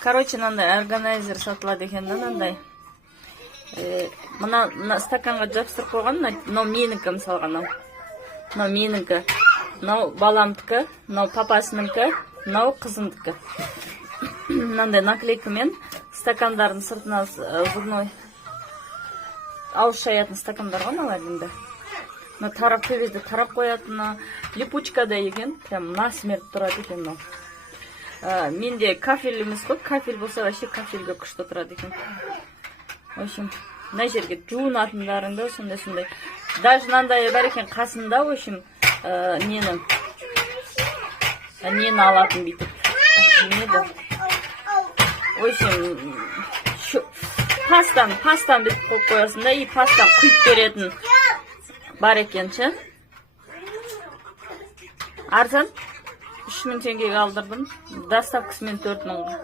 Короче, мындай органайзер сатылады экен да, мындай. Мына стаканга жабыстырып койгон, но меники мисалга, но меники. Мынау баламдыкы, мынау папасыныкы, мынау кызымдыкы. Мындай наклейкамен стакандардын сыртына зубной ауыз шаятын стакандар ғой мыналар. Мына тарап төбеде тарап коятыны, липучкадай экен, прям насмерть турат экен мынау. Менде кафель эмес го, кафель болсо вообще кафельге күчтүү турат экен. В общем, мына жерге жуунатындарында сондай. Даже мындай бар экен касында, в общем, нени алатын бүйтүп. В общем, пастан бүйтүп коюп коесуң да, и пастан куюп беретін бар экенчи. Арзан 3000 теңгеге алдырдым. Доставкасы мен 4000.